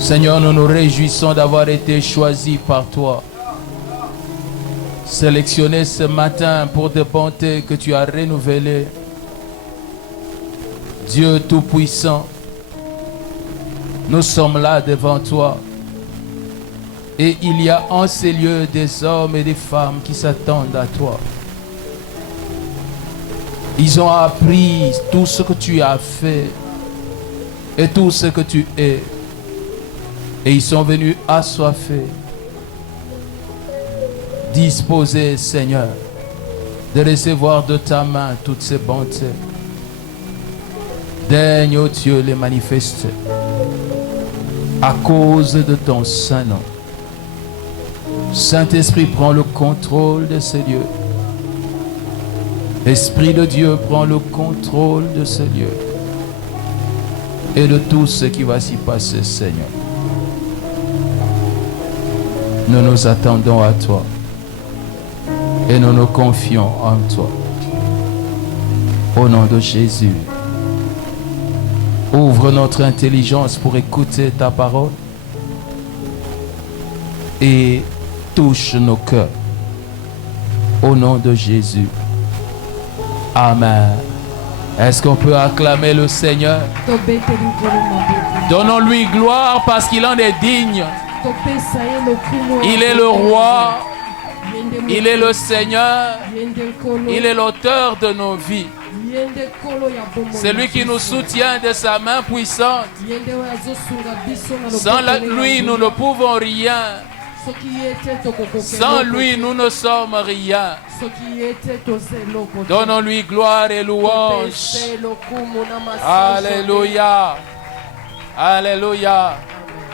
Seigneur, nous nous réjouissons d'avoir été choisis par toi. Sélectionnés ce matin pour des bontés que tu as renouvelées. Dieu Tout-Puissant, nous sommes là devant toi. Et il y a en ces lieux des hommes et des femmes qui s'attendent à toi. Ils ont appris tout ce que tu as fait et tout ce que tu es. Et ils sont venus assoiffés, disposés, Seigneur, de recevoir de ta main toutes ces bontés. Daigne, ô Dieu, les manifester à cause de ton Saint-Nom. Saint-Esprit, prends le contrôle de ces lieux. Esprit de Dieu, prends le contrôle de ces lieux et de tout ce qui va s'y passer, Seigneur. Nous nous attendons à toi et nous nous confions en toi. Au nom de Jésus, ouvre notre intelligence pour écouter ta parole et touche nos cœurs. Au nom de Jésus. Amen. Est-ce qu'on peut acclamer le Seigneur? Donnons-lui gloire parce qu'il en est digne. Il est le roi, il est le Seigneur, il est l'auteur de nos vies. C'est lui qui nous soutient de sa main puissante. Sans lui, nous ne pouvons rien. Sans lui, nous ne sommes rien. Donnons-lui gloire et louange. Alléluia. Alléluia.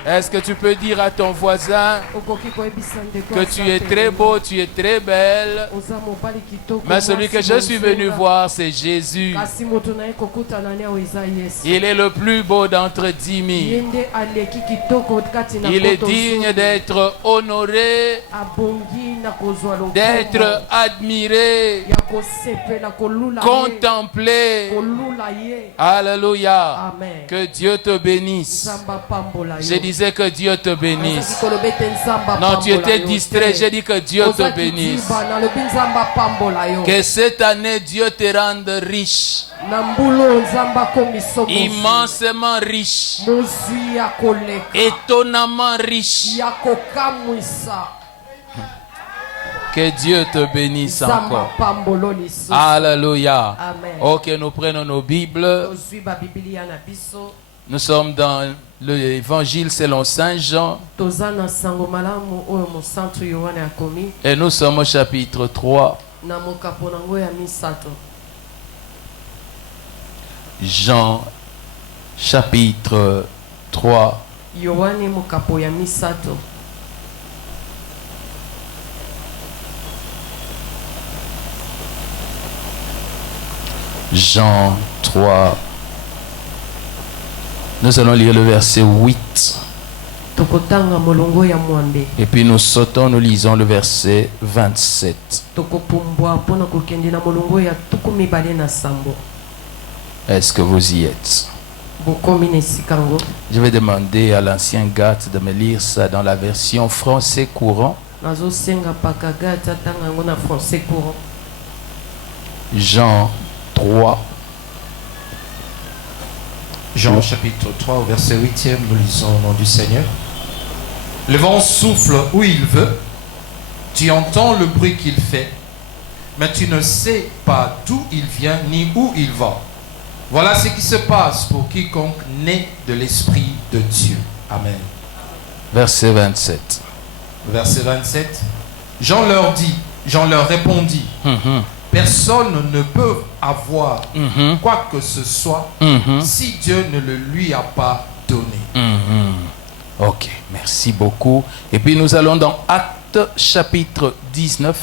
Est-ce que tu peux dire à ton voisin que tu es très beau, tu es très belle, mais celui que je suis venu voir, c'est Jésus. Il est le plus beau d'entre 10 000. Il est digne d'être honoré, d'être admiré, contemplé. Alléluia. Que Dieu te bénisse. Je disais que Dieu te bénisse. Non, tu étais distrait. J'ai dit que Dieu te bénisse. Que cette année, Dieu te rende riche. Immensément riche. Étonnamment riche. Que Dieu te bénisse encore. Alléluia. Ok, nous prenons nos Bibles. Nous sommes dans l'évangile selon Saint Jean. Et nous sommes au chapitre 3. Jean, chapitre 3. Jean 3. Nous allons lire le verset 8. Et puis nous sautons, nous lisons le verset 27. Est-ce que vous y êtes? Je vais demander à l'ancien Gath de me lire ça dans la version français courant. Jean 3. Jean chapitre 3 au verset 8e, nous lisons au nom du Seigneur. Le vent souffle où il veut, tu entends le bruit qu'il fait, mais tu ne sais pas d'où il vient ni où il va. Voilà ce qui se passe pour quiconque naît de l'Esprit de Dieu. Amen. Verset 27. Verset 27. Jean leur répondit. Personne ne peut avoir quoi que ce soit si Dieu ne le lui a pas donné. Ok, merci beaucoup. Et puis nous allons dans Actes chapitre 19.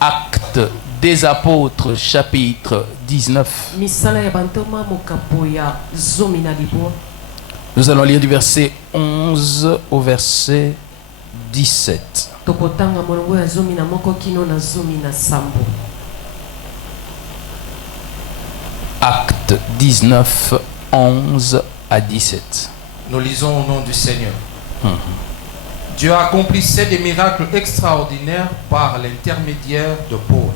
Actes des apôtres chapitre 19. Nous allons lire du verset 11 au verset 17. Acte 19, 11 à 17. Nous lisons au nom du Seigneur. Dieu a accomplissait des miracles extraordinaires par l'intermédiaire de Paul.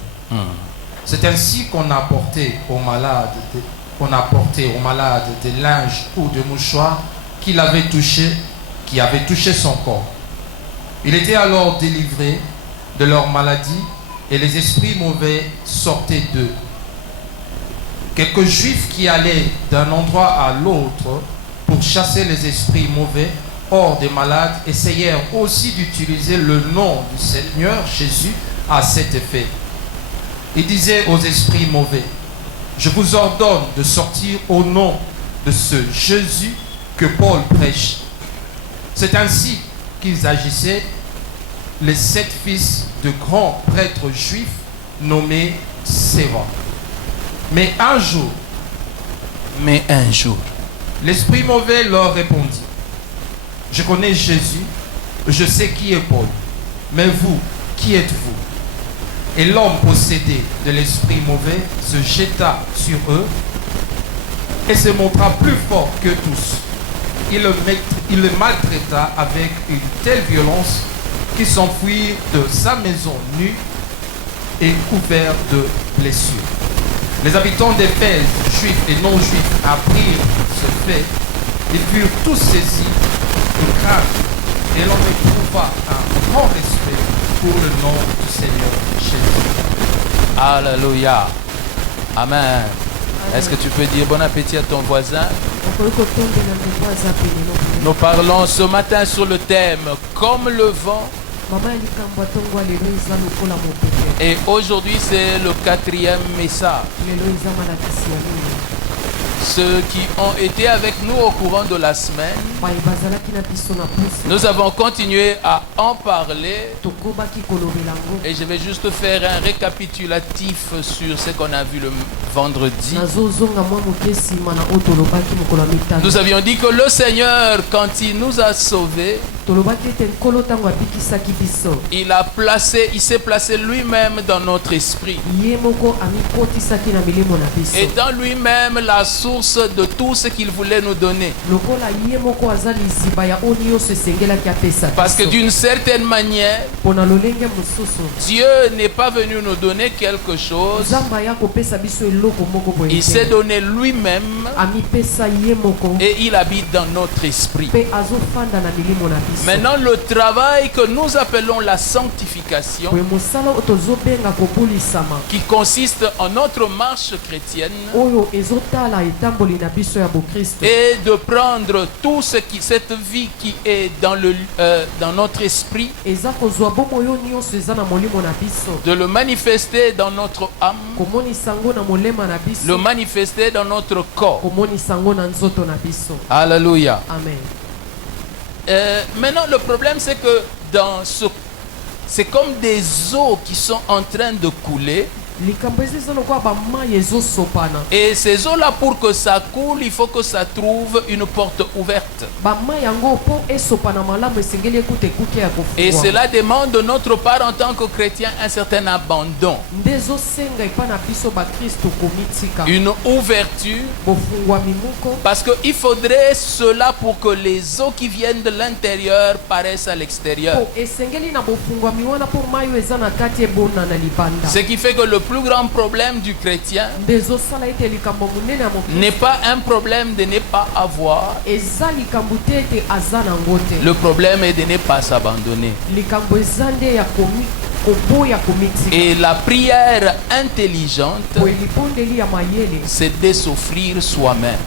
C'est ainsi qu'on a apporté aux malades, des linges ou des mouchoirs qui avaient touché son corps. Il était alors délivré de leur maladie et les esprits mauvais sortaient d'eux. Quelques juifs qui allaient d'un endroit à l'autre pour chasser les esprits mauvais hors des malades essayèrent aussi d'utiliser le nom du Seigneur Jésus à cet effet. Ils disaient aux esprits mauvais: je vous ordonne de sortir au nom de ce Jésus que Paul prêche. C'est ainsi qu'ils agissaient, les 7 fils de grands prêtres juifs nommés Séva. Mais un jour, l'esprit mauvais leur répondit: je connais Jésus, je sais qui est Paul, mais vous, qui êtes-vous? Et l'homme possédé de l'esprit mauvais se jeta sur eux et se montra plus fort que tous. Il le maltraita avec une telle violence qu'il s'enfuit de sa maison nu et couvert de blessures. Les habitants des pays juifs et non-juifs apprirent ce fait. Ils furent tous saisis de crainte et l'on éprouva un grand respect pour le nom du Seigneur Jésus. Alléluia. Amen. Est-ce que tu peux dire bon appétit à ton voisin? Nous parlons ce matin sur le thème comme le vent. Et aujourd'hui c'est le 4e message. Ceux qui ont été avec nous au courant de la semaine, nous avons continué à en parler et je vais juste faire un récapitulatif sur ce qu'on a vu le vendredi. Nous avions dit que le Seigneur, quand il nous a sauvés, il s'est placé lui-même dans notre esprit. Et dans lui-même la source de tout ce qu'il voulait nous donner. Parce que d'une certaine manière, Dieu n'est pas venu nous donner quelque chose. Il s'est donné lui-même et il habite dans notre esprit. Maintenant, le travail que nous appelons la sanctification, qui consiste en notre marche chrétienne, et de prendre tout ce qui, cette vie qui est dans notre esprit, de le manifester dans notre âme, le manifester dans notre corps. Alléluia. Amen. Maintenant, le problème, c'est que c'est comme des eaux qui sont en train de couler. Et ces eaux-là, pour que ça coule, il faut que ça trouve une porte ouverte. Et cela demande de notre part en tant que chrétien un certain abandon. Une ouverture. Parce qu'il faudrait cela pour que les eaux qui viennent de l'intérieur paraissent à l'extérieur. Ce qui fait que le plus grand problème du chrétien n'est pas un problème de ne pas avoir. Le problème est de ne pas s'abandonner. Et la prière intelligente, c'est de s'offrir soi-même.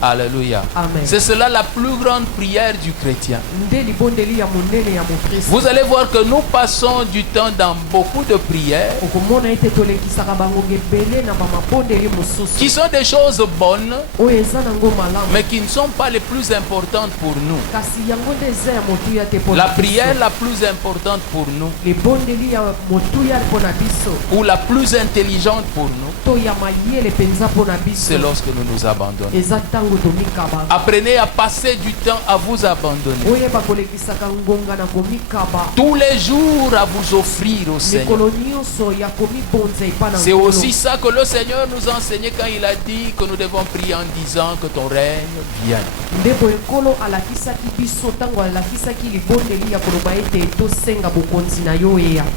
Alléluia. C'est cela la plus grande prière du chrétien. Vous allez voir que nous passons du temps dans beaucoup de prières qui sont des choses bonnes, mais qui ne sont pas les plus importantes pour nous. La prière la plus importante intelligente pour nous, ou la plus intelligente pour nous, c'est lorsque nous nous abandonnons. Apprenez à passer du temps à vous abandonner. Tous les jours à vous offrir au Seigneur. C'est aussi ça que le Seigneur nous a enseigné quand il a dit que nous devons prier en disant que ton règne vienne.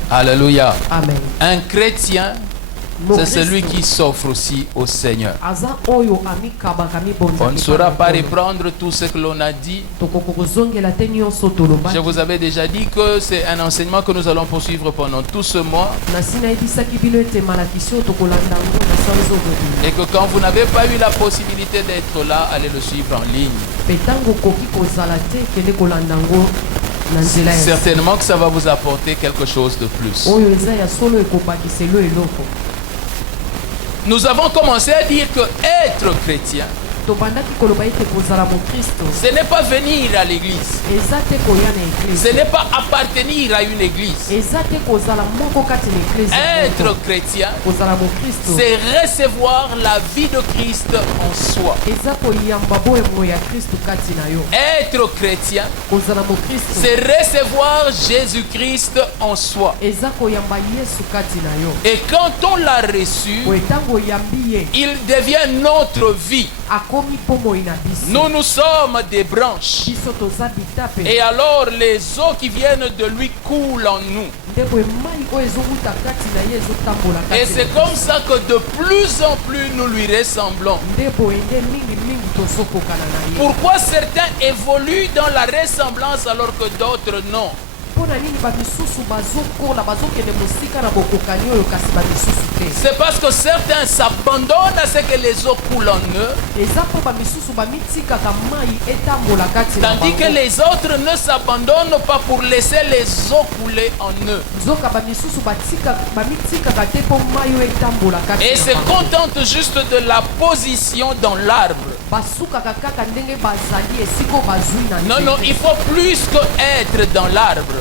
Alléluia. Amen. Un chrétien, c'est celui qui s'offre aussi au Seigneur. On ne saura pas reprendre tout ce que l'on a dit. Je vous avais déjà dit que c'est un enseignement que nous allons poursuivre pendant tout ce mois. Et que quand vous n'avez pas eu la possibilité d'être là, allez le suivre en ligne. Certainement que ça va vous apporter quelque chose de plus. Nous avons commencé à dire que être chrétien, ce n'est pas venir à l'église. Ce n'est pas appartenir à une église. Être chrétien, c'est recevoir la vie de Christ en soi. Être chrétien, c'est recevoir Jésus-Christ en soi. Et quand on l'a reçu, il devient notre vie. Nous sommes des branches. Et alors les eaux qui viennent de lui coulent en nous. Et c'est comme ça que de plus en plus nous lui ressemblons. Pourquoi certains évoluent dans la ressemblance alors que d'autres non? C'est parce que certains s'abandonnent à ce que les eaux coulent en eux, tandis que les autres ne s'abandonnent pas pour laisser les eaux couler en eux. Et se contentent juste de la position dans l'arbre. Non, non, il faut plus que être dans l'arbre.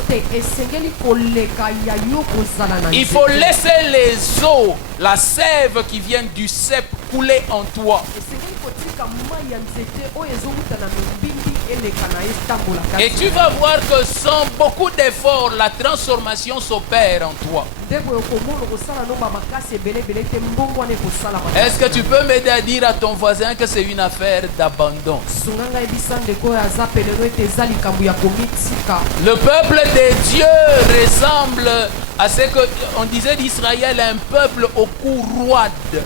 Il faut laisser les eaux, la sève qui vient du cep couler en toi. Et tu vas voir que sans beaucoup d'efforts, la transformation s'opère en toi. Est-ce que tu peux m'aider à dire à ton voisin que c'est une affaire d'abandon? Le peuple de Dieu ressemble à ce qu'on disait d'Israël, un peuple au cou roide.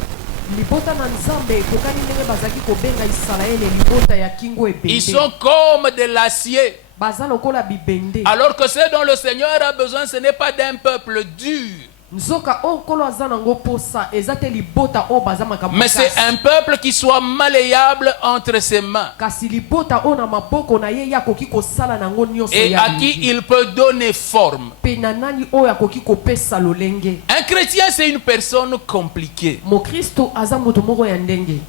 Ils sont comme de l'acier. Alors que ce dont le Seigneur a besoin, ce n'est pas d'un peuple dur, mais c'est un peuple qui soit malléable entre ses mains et à qui il peut donner forme. Un chrétien, c'est une personne compliquée.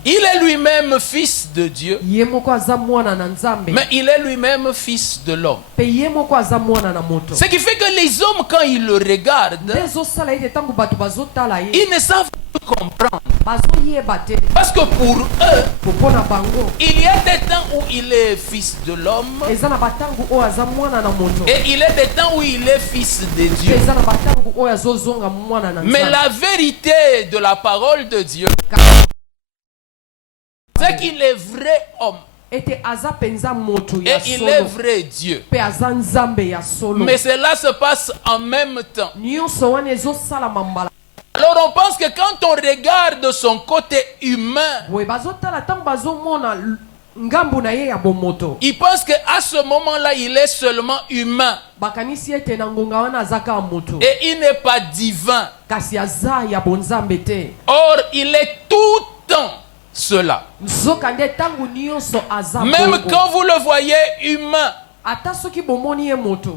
Il est lui-même fils de Dieu, mais il est lui-même fils de l'homme. Ce qui fait que les hommes, quand ils le regardent, ils ne savent pas comprendre. Parce que pour eux, il y a des temps où il est fils de l'homme et il y a des temps où il est fils de Dieu. Mais la vérité de la parole de Dieu, c'est qu'il est vrai homme. Et il est vrai Dieu. Mais cela se passe en même temps. Alors on pense que quand on regarde son côté humain, il pense qu'à ce moment-là, il est seulement humain. Et il n'est pas divin. Or, il est tout temps cela. Même quand vous le voyez humain,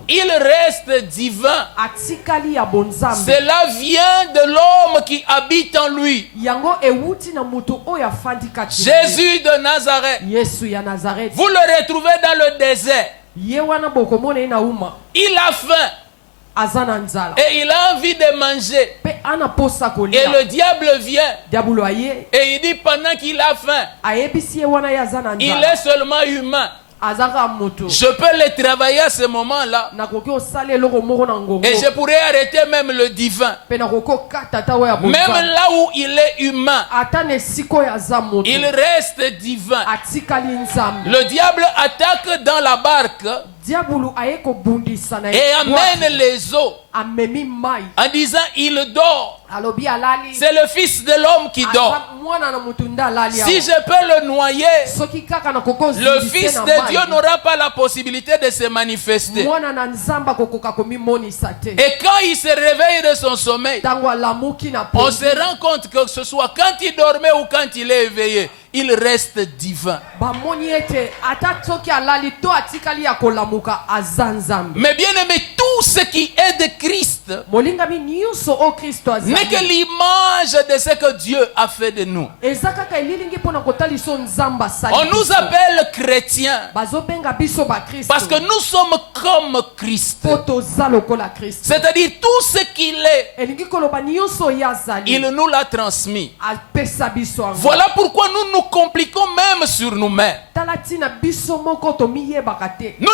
il reste divin. Cela vient de l'homme qui habite en lui. Jésus de Nazareth. Vous le retrouvez dans le désert. Il a faim. Et il a envie de manger. Et le diable vient. Et il dit pendant qu'il a faim, il est seulement humain. Je peux le travailler à ce moment-là. Et je pourrais arrêter même le divin. Même là où il est humain, il reste divin. Le diable attaque dans la barque et amène les eaux en disant il dort. C'est le fils de l'homme qui dort. Si je peux le noyer, le fils de Dieu n'aura pas la possibilité de se manifester. Et quand il se réveille de son sommeil, on se rend compte que ce soit quand il dormait ou quand il est éveillé, il reste divin. Mais bien aimé, tout ce qui est de Christ n'est que l'image de ce que Dieu a fait de nous. On nous appelle chrétiens parce que nous sommes comme Christ. C'est-à-dire tout ce qu'il est, il nous l'a transmis. Voilà pourquoi nous nous compliquons même sur nous-mêmes. Nous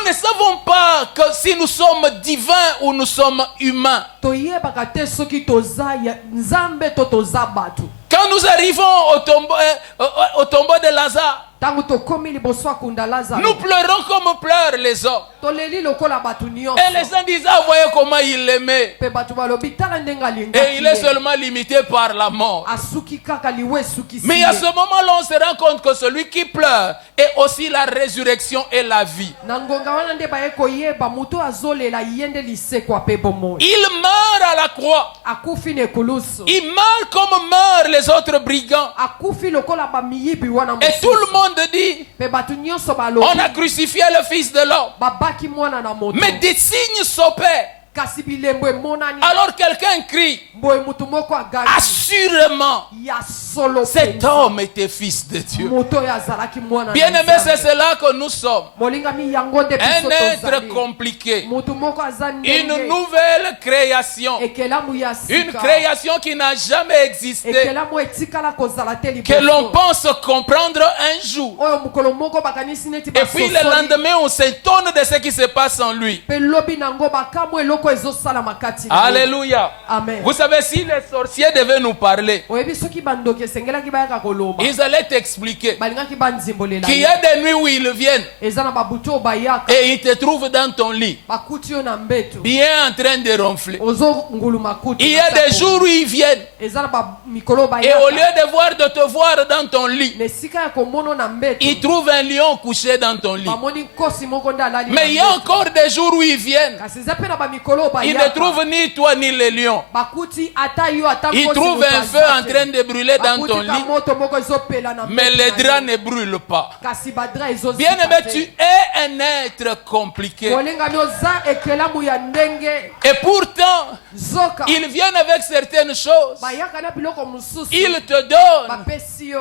ne savons pas que si nous sommes divins ou nous sommes humains. Quand nous arrivons au tombeau de Lazare, nous pleurons comme pleurent les hommes. Et les gens disent, ah, voyez comment il l'aimait. Et il est seulement limité par la mort. Mais à ce moment-là, on se rend compte que celui qui pleure est aussi la résurrection et la vie. Il meurt à la croix. Il meurt comme meurent les autres brigands. Et tout le monde dit, on a crucifié le Fils de l'homme. Mais des signes s'opèrent. Alors quelqu'un crie, assurément, cet homme était fils de Dieu. Bien aimé, c'est cela que nous sommes. Un être compliqué. Une nouvelle création. Une création qui n'a jamais existé. Que l'on pense comprendre un jour. Et puis le lendemain, on s'étonne de ce qui se passe en lui. Alléluia. Amen. Vous savez, si les sorciers devaient nous parler, ils allaient t'expliquer qu'il y a des nuits où ils viennent et ils te trouvent dans ton lit, bien en train de ronfler. Il y a des jours où ils viennent et au lieu de te voir dans ton lit, ils trouvent un lion couché dans ton lit. Mais il y a encore des jours où ils viennent, ils ne trouvent ni toi ni les lions. Ils trouvent un feu en train de brûler dans ton lit, mais les draps ne brûlent pas. Bien aimé, tu es un être compliqué. Et pourtant, ils viennent avec certaines choses. Ils te donnent.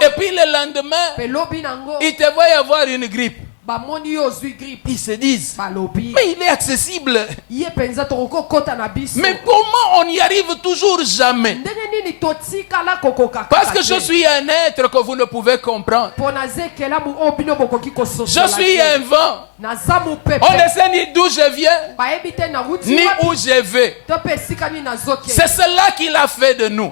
Et puis le lendemain, ils te voient avoir une grippe. Ils se disent, mais il est accessible. Mais comment on n'y arrive toujours jamais? Parce que je suis un être que vous ne pouvez comprendre. Je suis un vent. On ne sait ni d'où je viens, ni où je vais. C'est cela qu'il a fait de nous.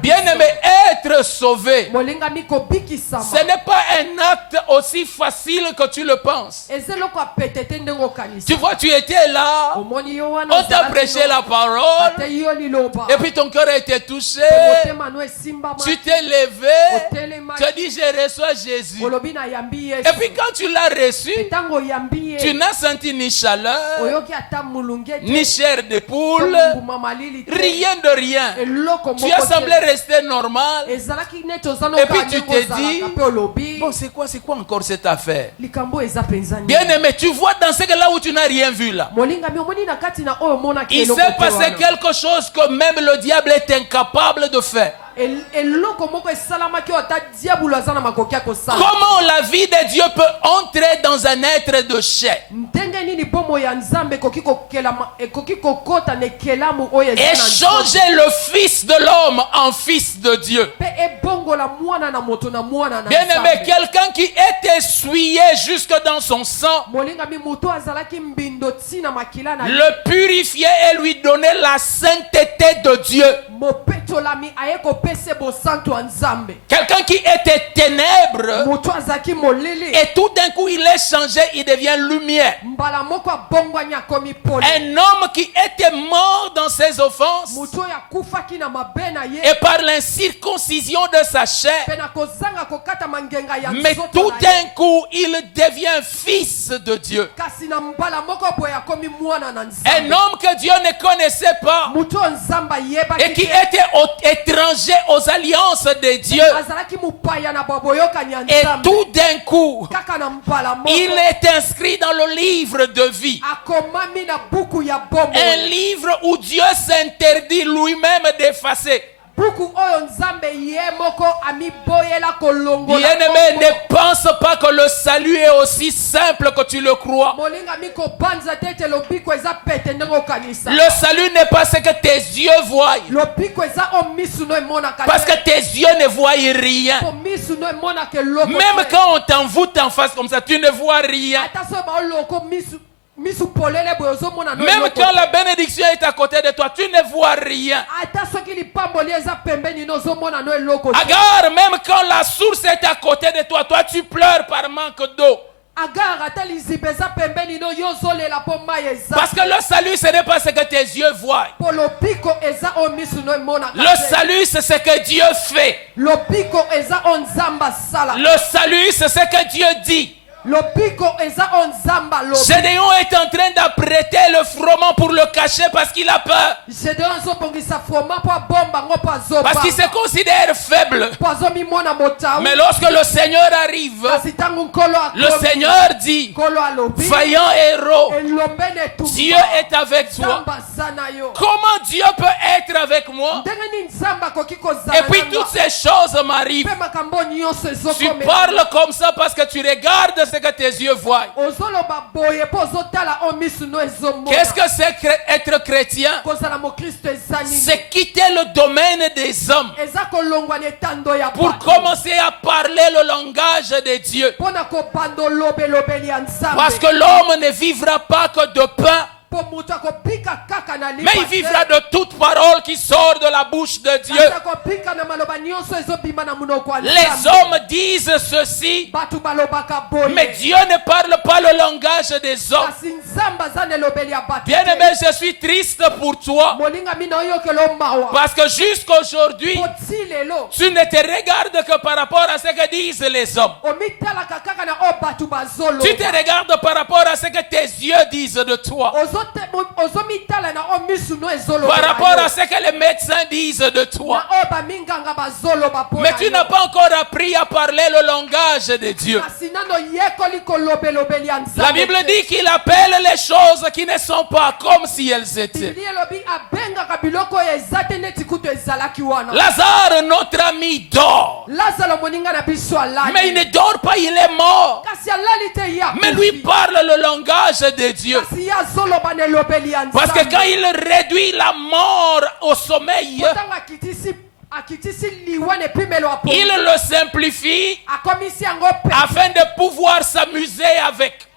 Bien aimé, être sauvé, ce n'est pas un acte aussi facile que tu le penses. Tu vois, tu étais là, on t'a prêché la parole, et puis ton cœur a été touché, tu t'es levé, tu as dit je reçois Jésus. Et puis quand tu l'as reçu, tu n'as senti ni chaleur, ni chair de poule, rien de rien. Tu as semblé rester normal. Et puis tu t'es dit, bon, c'est quoi encore cette affaire? Bien aimé, tu vois dans ce là où tu n'as rien vu là, il s'est passé quelque chose que même le diable est incapable de faire. Comment la vie de Dieu peut entrer dans un être de chair? Et changer le fils de l'homme en fils de Dieu. Bien-aimé, quelqu'un qui est essuyé jusque dans son sang, le purifier et lui donner la sainteté de Dieu. Quelqu'un qui était ténèbres et tout d'un coup il est changé, il devient lumière. Un homme qui était mort dans ses offenses et par l'incirconcision de sa chair, mais tout d'un coup il devient fils de Dieu. Un homme que Dieu ne connaissait pas et qui était étranger aux alliances de Dieu, et tout d'un coup il est inscrit dans le livre de vie, un livre où Dieu s'interdit lui-même d'effacer. Bien-aimé, ne pense pas que le salut est aussi simple que tu le crois. Le salut n'est pas ce que tes yeux voient, parce que tes yeux ne voient rien. Même quand on t'envoûte en face comme ça, tu ne vois rien. Même quand la bénédiction est à côté de toi, tu ne vois rien. Agar, même quand la source est à côté de toi, toi tu pleures par manque d'eau. Parce que le salut, ce n'est pas ce que tes yeux voient. Le salut, c'est ce que Dieu fait. Le salut, c'est ce que Dieu dit. Gédéon est en train d'apprêter le froment pour le cacher parce qu'il a peur. Parce qu'il se considère faible. Mais lorsque le Seigneur arrive, le Seigneur dit: vaillant héros, Dieu est avec toi. Comment Dieu peut être avec moi? Et puis toutes ces choses m'arrivent. Tu parles comme ça parce que tu regardes ce que tes yeux voient. Qu'est-ce que c'est être chrétien? C'est quitter le domaine des hommes pour commencer à parler le langage de Dieu. Parce que l'homme ne vivra pas que de pain, mais il vivra de toute parole qui sort de la bouche de Dieu. Les hommes disent ceci, mais Dieu ne parle pas le langage des hommes. Bien-aimé, je suis triste pour toi, parce que jusqu'aujourd'hui, tu ne te regardes que par rapport à ce que disent les hommes. Tu te regardes par rapport à ce que tes yeux disent de toi, par rapport à ce que les médecins disent de toi. Mais tu n'as pas encore appris à parler le langage de Dieu. La Bible dit qu'il appelle les choses qui ne sont pas comme si elles étaient. Lazare, notre ami, dort. Mais il ne dort pas, il est mort. Mais lui parle le langage de Dieu. Parce que quand il réduit la mort au sommeil, il le simplifie afin de pouvoir s'amuser avec.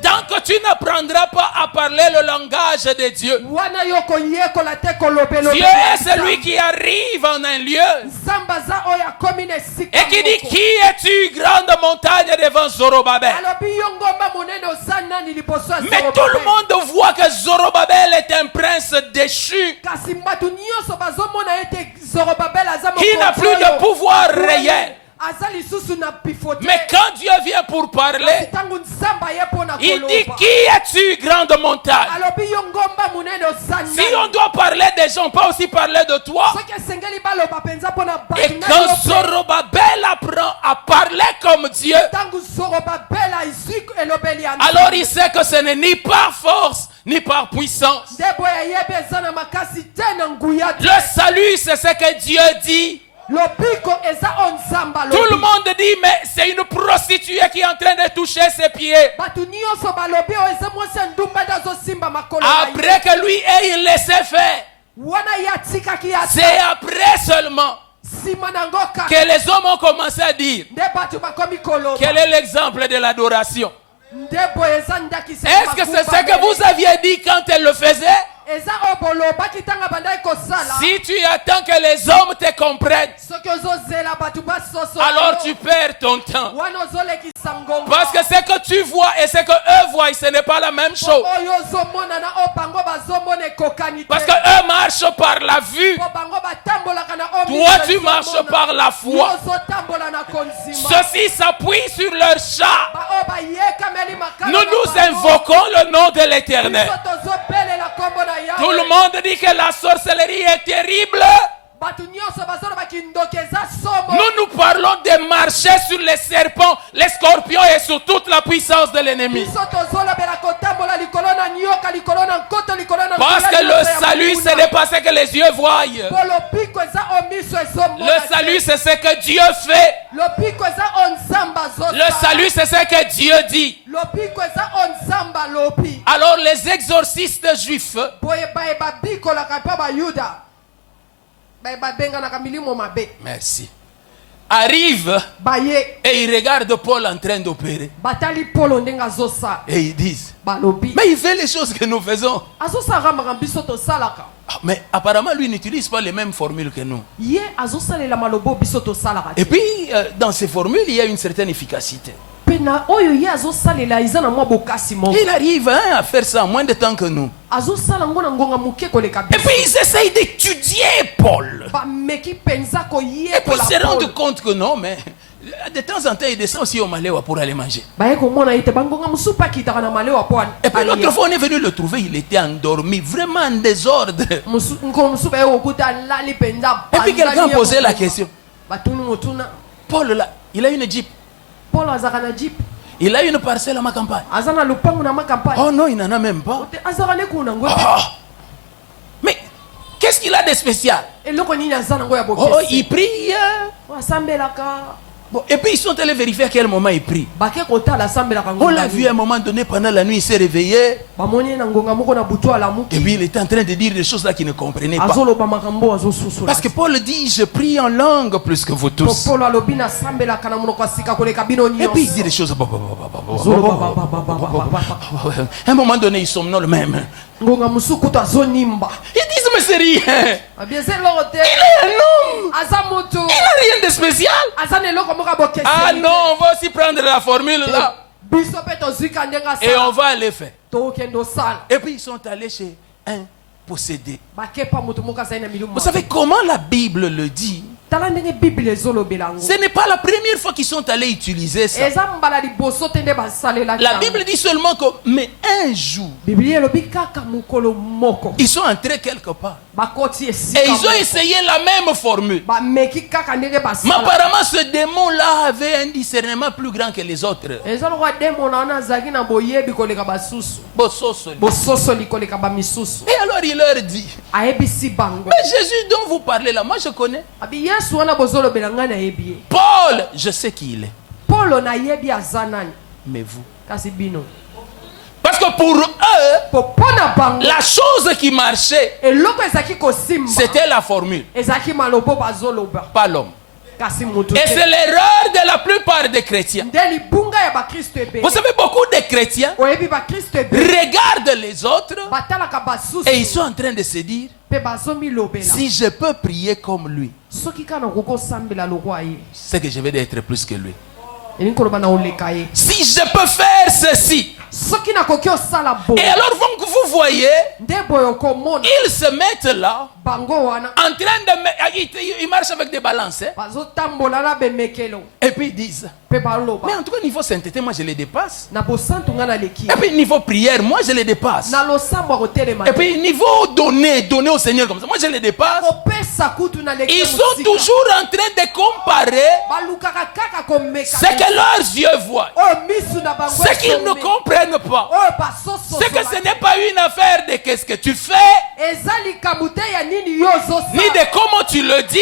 Tant que tu n'apprendras pas à parler le langage de Dieu, Dieu est celui qui arrive en un lieu et qui dit: qui es-tu, grande montagne devant Zorobabel? Mais tout le monde voit que Zorobabel est un prince déchu qui n'a plus de pouvoir réel. Mais quand Dieu vient pour parler, il dit: qui es-tu, grande montagne? Si on doit parler des gens, on peut aussi parler de toi. Et quand Zorobabel apprend à parler comme Dieu, alors il sait que ce n'est ni par force ni par puissance. Le salut, c'est ce que Dieu dit. Tout le monde dit, mais c'est une prostituée qui est en train de toucher ses pieds. Après que lui ait laissé faire, c'est après seulement que les hommes ont commencé à dire quel est l'exemple de l'adoration. Est-ce que c'est ce que vous aviez dit quand elle le faisait? Si tu attends que les hommes te comprennent, alors tu perds ton temps. Parce que ce que tu vois et ce que eux voient, ce n'est pas la même chose. Parce que eux marchent par la vue. Toi, tu marches par la foi. Ceux-ci s'appuient sur leur chat. Nous invoquons le nom de l'Éternel. Tout le monde dit que la sorcellerie est terrible. Nous parlons de marcher sur les serpents, les scorpions et sur toute la puissance de l'ennemi. Parce que le salut, ce n'est pas ce que les yeux voient. Le salut, c'est ce que Dieu fait. Le salut, c'est ce que Dieu dit. Alors les exorcistes juifs merci. Arrivent et ils regardent Paul en train d'opérer. Et ils disent, mais il fait les choses que nous faisons. Mais apparemment, lui n'utilise pas les mêmes formules que nous. Et puis, dans ces formules, il y a une certaine efficacité. Il arrive à faire ça en moins de temps que nous. Et puis ils essayent d'étudier Paul. Et puis ils se rendent compte que non, mais de temps en temps, il descend aussi au Maléwa pour aller manger. Et puis l'autre fois, on est venu le trouver, il était endormi, vraiment en désordre. Et puis quelqu'un a posé la question. Paul, là, il a une Jeep. Il a une parcelle à ma campagne. Oh non, il n'en a même pas. Mais qu'est-ce qu'il a de spécial? Oh, il prie. Bon, et puis ils sont allés vérifier à quel moment il prie. On l'a vu à un moment donné pendant la nuit, il s'est réveillé. Et puis il était en train de dire des choses là qu'il ne comprenait pas. Parce que Paul dit, je prie en langue plus que vous tous. Et puis il dit des choses. À un moment donné, ils somnolent même. Ils disent, mais c'est rien. Il est un homme. Il n'a rien de spécial. Ah non, on va aussi prendre la formule là. Et on va aller faire. Et puis ils sont allés chez un possédé. Vous savez comment la Bible le dit? Ce n'est pas la première fois qu'ils sont allés utiliser ça. La Bible dit seulement que, mais un jour, ils sont entrés quelque part. Et ils ont essayé la même formule. Mais apparemment, ce démon-là avait un discernement plus grand que les autres. Et alors il leur dit, mais Jésus dont vous parlez là, moi je connais. Paul, je sais qui il est. Mais vous? Parce que pour eux, la chose qui marchait, c'était la formule, pas l'homme. Et c'est l'erreur de la plupart des chrétiens. Vous savez, beaucoup de chrétiens regardent les autres et ils sont en train de se dire, si je peux prier comme lui, c'est que je vais être plus que lui. Si je peux faire ceci. Et alors vous voyez, ils se mettent là en train de... Ils marchent avec des balances. Et puis ils disent, mais en tout cas niveau sainteté, moi je les dépasse. Et puis niveau prière, moi je les dépasse. Et puis niveau donner au Seigneur comme ça, moi je les dépasse. Ils sont toujours en train de comparer ce que leurs yeux voient, ce qu'ils ne comprennent pas. C'est que ce n'est pas une affaire de qu'est-ce que tu fais, ni de comment tu le dis.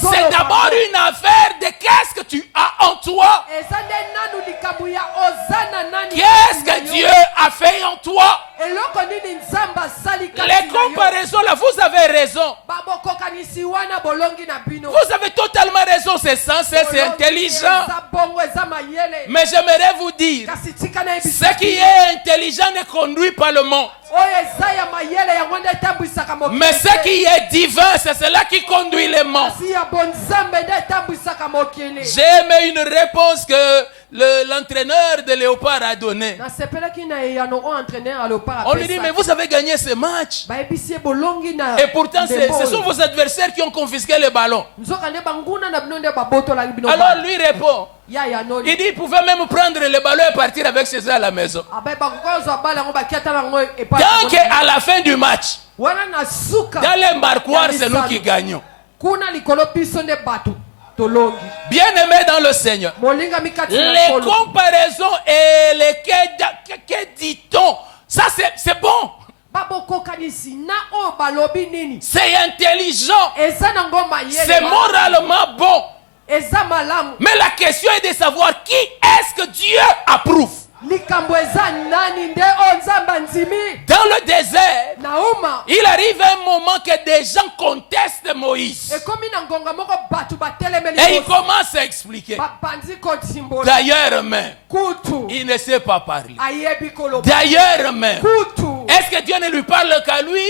C'est d'abord une affaire de qu'est-ce que tu as en toi. Qu'est-ce que Dieu a fait en toi? Les comparaisons là, vous avez raison. Vous avez totalement raison, c'est sensé, c'est intelligent. Mais j'aimerais vous dire, ce qui est intelligent ne conduit pas le monde. Mais ce qui est divin, c'est cela qui conduit le monde. J'ai aimé une réponse que l'entraîneur de Léopard a donnée. On lui dit, mais vous avez gagné ce match. Et pourtant, ce sont vos adversaires qui ont confisqué le ballon. Alors lui répond. Il dit, il pouvait même prendre le ballon et partir avec chez eux à la maison. Tant qu'à la fin du match, dans les marquoirs, c'est nous qui gagnons. Bien aimé dans le Seigneur, les comparaisons et les que dit-on, ça c'est bon. C'est intelligent. C'est moralement bon. Mais la question est de savoir qui est-ce que Dieu approuve. Dans le désert, il arrive un moment que des gens contestent Moïse. Et il commence à expliquer. D'ailleurs même, il ne sait pas parler. D'ailleurs même, est-ce que Dieu ne lui parle qu'à lui?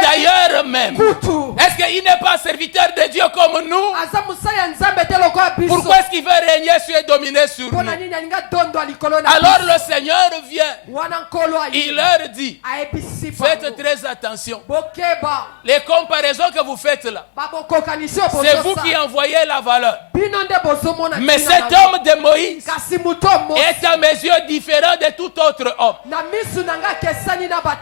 D'ailleurs même, est-ce qu'il n'est pas serviteur de Dieu comme nous? Pourquoi est-ce qu'il veut régner sur et dominer sur nous? Alors le Seigneur vient. Il leur dit, faites très attention. Les comparaisons que vous faites là, c'est vous qui envoyez la valeur. Mais cet homme de Moïse est à mes yeux différent de tout autre homme.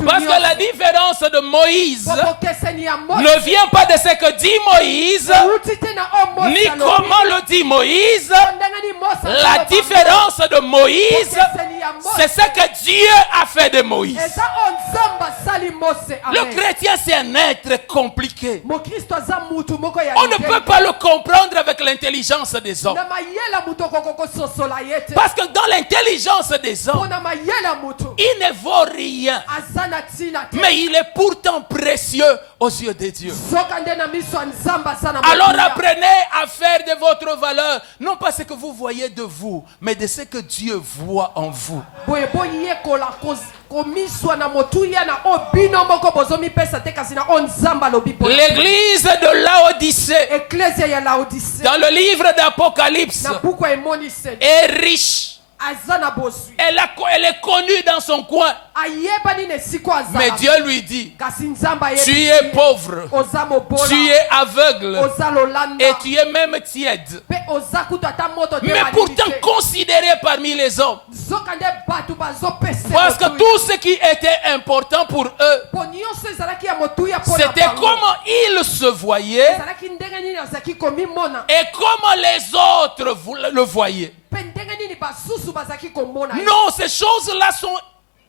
Parce que la différence de Moïse ne vient pas de ce que dit Moïse, ni comment le dit Moïse. La différence de Moïse, c'est ce que Dieu a fait de Moïse. Le chrétien, c'est un être compliqué. On ne peut pas le comprendre avec l'intelligence des hommes. Parce que dans l'intelligence des hommes, il ne vaut rien. Mais il est pourtant précieux aux yeux de Dieu. Alors apprenez à faire de votre valeur, non pas ce que vous voyez de vous, mais de ce que Dieu voit en vous. L'église de Laodicée, dans le livre d'Apocalypse, est riche. Elle est connue dans son coin. Mais Dieu lui dit, tu es pauvre, tu es aveugle et tu es même tiède. Mais pourtant considéré parmi les hommes. Parce que tout ce qui était important pour eux, c'était comment ils se voyaient et comment les autres le voyaient. Non, ces choses-là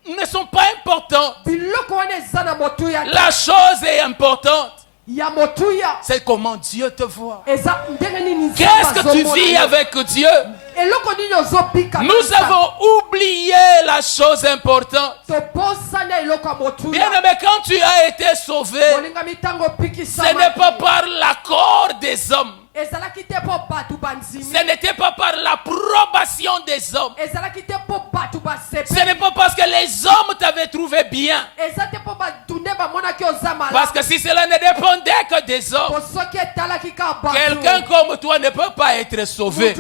ne sont pas importantes. La chose est importante. C'est comment Dieu te voit. Qu'est-ce que tu vis avec Dieu? Nous avons oublié la chose importante. Bien aimé, quand tu as été sauvé, ce n'est pas par l'accord des hommes. Ce n'était pas par l'approbation des hommes. Ce n'est pas parce que les hommes t'avaient trouvé bien. Parce que si cela ne dépendait que des hommes, quelqu'un comme toi ne peut pas être sauvé.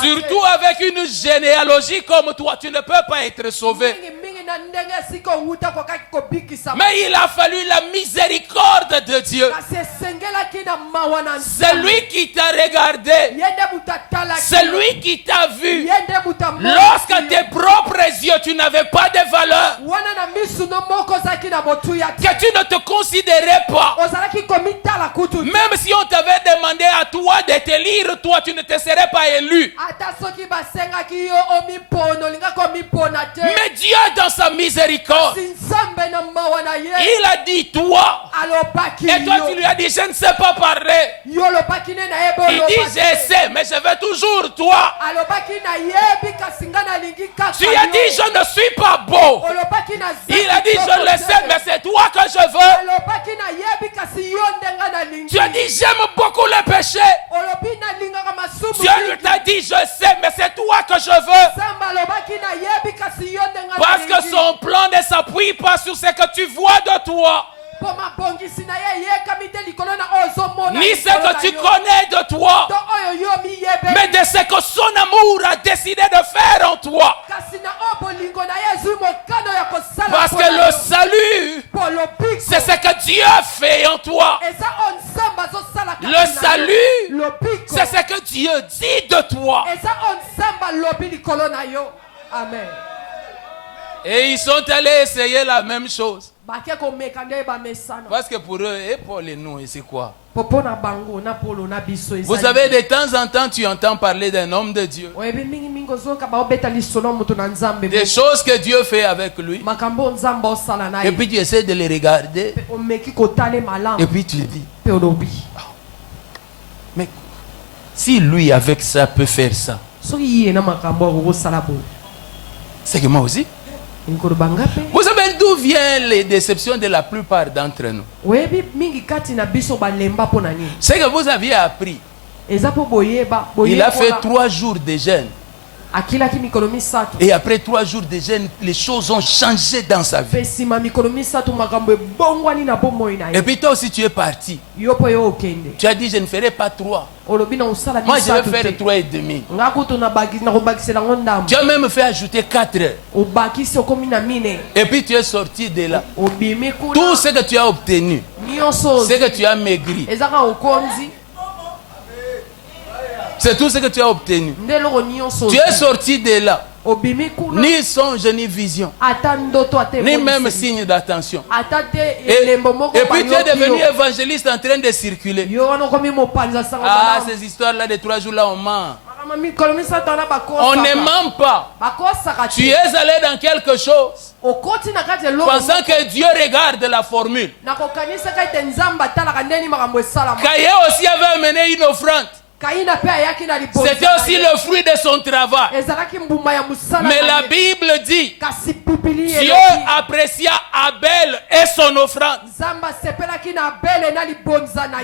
Surtout avec une généalogie comme toi, tu ne peux pas être sauvé. Mais il a fallu la miséricorde de Dieu. C'est lui qui t'a regardé. C'est lui qui t'a vu. Lorsqu'à tes propres yeux, tu n'avais pas de valeur. Que tu ne te considérais pas. Même si on t'avait demandé à toi de t'élire, toi tu ne te serais pas élu. Mais Dieu dans sa miséricorde, il a dit toi. Et toi tu lui as dit je ne sais pas parler. Il dit je sais mais je veux toujours toi. Tu as dit je ne suis pas beau. Il a dit je le sais mais c'est toi que je veux. Tu as dit j'aime beaucoup le péché. Dieu lui t'a dit je sais mais c'est toi que je veux. Parce que son plan ne s'appuie pas sur ce que tu vois de toi, ni ce que tu connais de toi, mais de ce que son amour a décidé de faire en toi. Parce que le salut, c'est ce que Dieu fait en toi. Le salut, c'est ce que Dieu dit de toi. Amen. Et ils sont allés essayer la même chose. Parce que pour eux, et pour les nous, c'est quoi? Vous savez, de temps en temps, tu entends parler d'un homme de Dieu. Des choses que Dieu fait avec lui. Et puis tu essaies de les regarder. Et puis tu dis, mais si lui avec ça peut faire ça, c'est que moi aussi. Vous savez d'où viennent les déceptions de la plupart d'entre nous? C'est que vous aviez appris. Il a fait 3 jours de jeûne. Et après 3 jours de jeûne, les choses ont changé dans sa vie. Et puis toi aussi tu es parti. Tu as dit je ne ferai pas 3. Moi je vais faire 3,5. Tu as même fait ajouter 4 heures. Et puis tu es sorti de là. Tout ce que tu as obtenu, c'est que tu as maigri. C'est tout ce que tu as obtenu. Tu es sorti de là. Ni songe, ni vision, ni même signe d'attention. Et puis tu es devenu évangéliste en train de circuler. Ah, ces histoires-là de 3 jours-là, on ment. On ne ment pas. Tu es allé dans quelque chose pensant que Dieu regarde la formule. Caïn aussi avait amené une offrande. C'était aussi le fruit de son travail. Mais la Bible dit Dieu apprécia Abel et son offrande.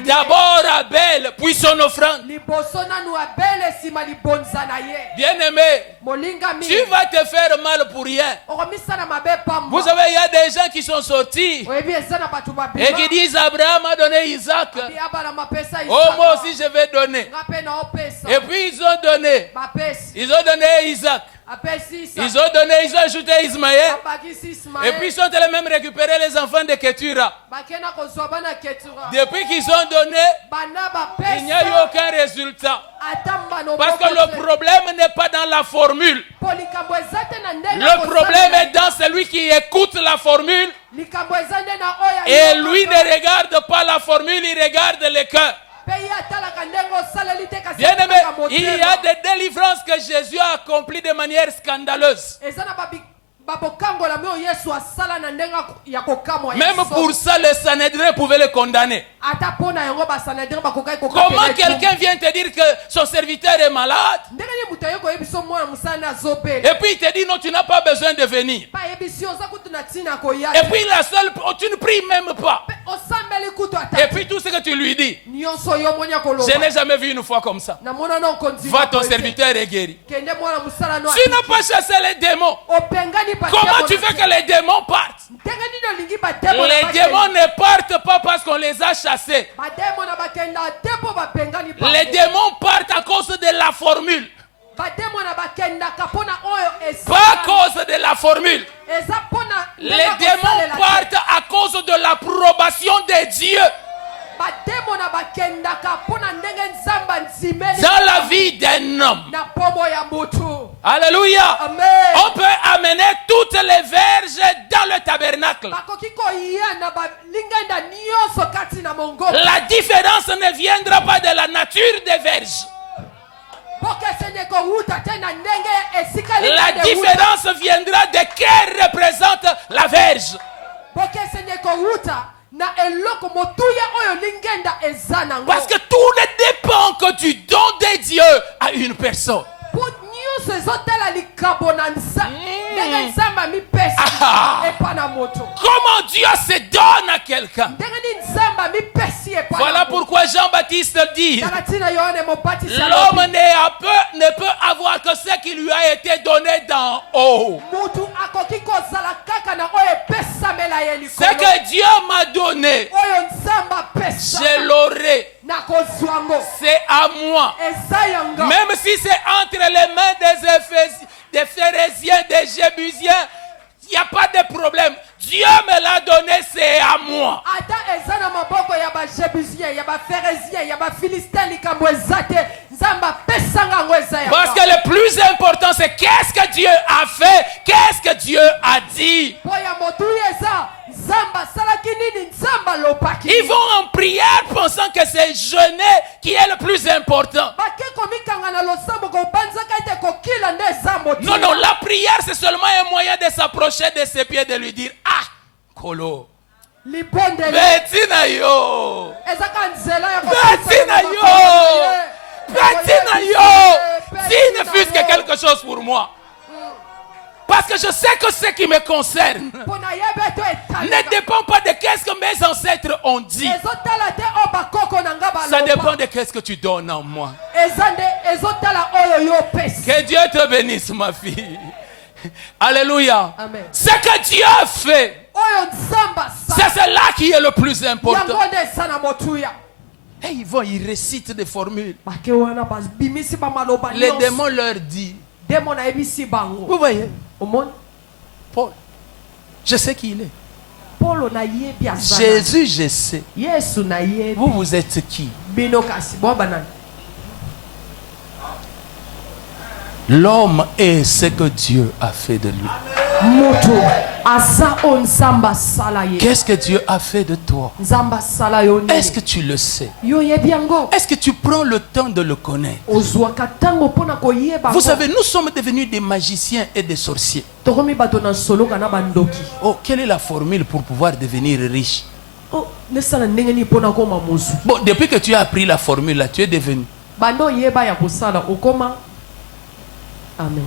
D'abord Abel, puis son offrande. Bien-aimé, tu vas te faire mal pour rien. Vous savez, il y a des gens qui sont sortis et qui disent Abraham a donné Isaac. Oh, moi aussi je vais donner. Et puis ils ont donné. Ils ont donné Isaac. Ils ont ajouté Ismaël. Et puis ils sont allés même récupérer les enfants de Ketura. Depuis qu'ils ont donné, il n'y a eu aucun résultat. Parce que le problème n'est pas dans la formule. Le problème est dans celui qui écoute la formule. Et lui ne regarde pas la formule, il regarde le cœur. Bien-aimé, il y a des délivrances que Jésus a accomplies de manière scandaleuse. Même pour ça, le Sanhédrin pouvait le condamner. Comment quelqu'un vient te dire que son serviteur est malade et puis il te dit non, tu n'as pas besoin de venir. Et puis la seule, tu ne pries même pas. Et puis tout ce que tu lui dis, je n'ai jamais vu une fois comme ça. Va, ton serviteur est guéri. Tu n'as pas chassé les démons. Comment tu veux que les démons partent? Les démons ne partent pas parce qu'on les a chassés. Les démons partent à cause de la formule. Pas à cause de la formule. Les démons partent à cause de l'approbation de Dieu. dans la vie d'un homme. Alléluia. Amen. On peut amener toutes les verges dans le tabernacle. La différence ne viendra pas de la nature des verges. La différence viendra de qui représente la verge. Parce que tout ne dépend que du don de Dieu à une personne. Comment Dieu se donne à quelqu'un. Voilà pourquoi Jean-Baptiste dit: l'homme ne peut avoir que ce qui lui a été donné d'en haut. Ce que Dieu m'a donné, je l'aurai. C'est à moi. Même si c'est entre les mains des Phérésiens, des Jébusiens, il n'y a pas de problème. Dieu me l'a donné, c'est à moi. Parce que le plus important, c'est qu'est-ce que Dieu a fait, qu'est-ce que Dieu a dit. Ils vont en prière pensant que c'est jeûner qui est le plus important. Non, non, la prière c'est seulement un moyen de s'approcher de ses pieds, de lui dire: ah, Kolo, Betina yo, Betina yo, Betina yo, s'il ne fût que quelque chose pour moi. Parce que je sais que ce qui me concerne ne dépend pas de qu'est-ce que mes ancêtres ont dit. Ça dépend de qu'est-ce que tu donnes en moi. Que Dieu te bénisse, ma fille. Alléluia. Amen. Ce que Dieu fait, c'est cela qui est le plus important. Et ils récitent des formules. Les démons leur disent: vous voyez, Paul, je sais qui il est. Jésus, je sais. Vous êtes qui? L'homme est ce que Dieu a fait de lui. Qu'est-ce que Dieu a fait de toi? Est-ce que tu le sais? Est-ce que tu prends le temps de le connaître? Vous savez, nous sommes devenus des magiciens et des sorciers. Oh, quelle est la formule pour pouvoir devenir riche? Bon, depuis que tu as appris la formule là, tu es devenu. Amen.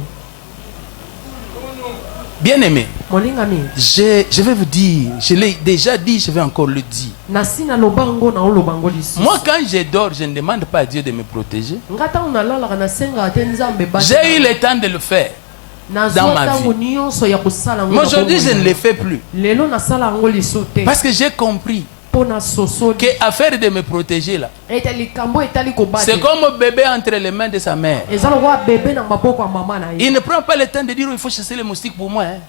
Bien aimé, je vais vous dire, je l'ai déjà dit, je vais encore le dire. Moi, quand je dors, je ne demande pas à Dieu de me protéger. J'ai eu le temps de le faire dans ma vie. Mais aujourd'hui, je ne le fais plus. Parce que j'ai compris que affaire de me protéger là, c'est comme bébé entre les mains de sa mère. Il ne prend pas le temps de dire: il faut chasser les moustiques pour moi, hein.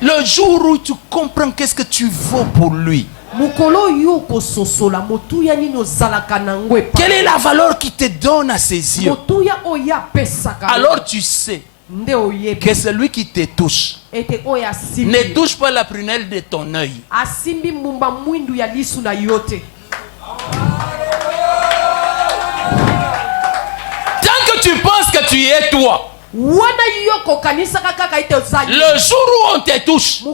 Le jour où tu comprends qu'est-ce que tu vaux pour lui, quelle est la valeur qu'il te donne à ses yeux, alors tu sais que celui qui te touche ne touche pas la prunelle de ton œil. Tant que tu penses que tu es toi, le jour où on te touche,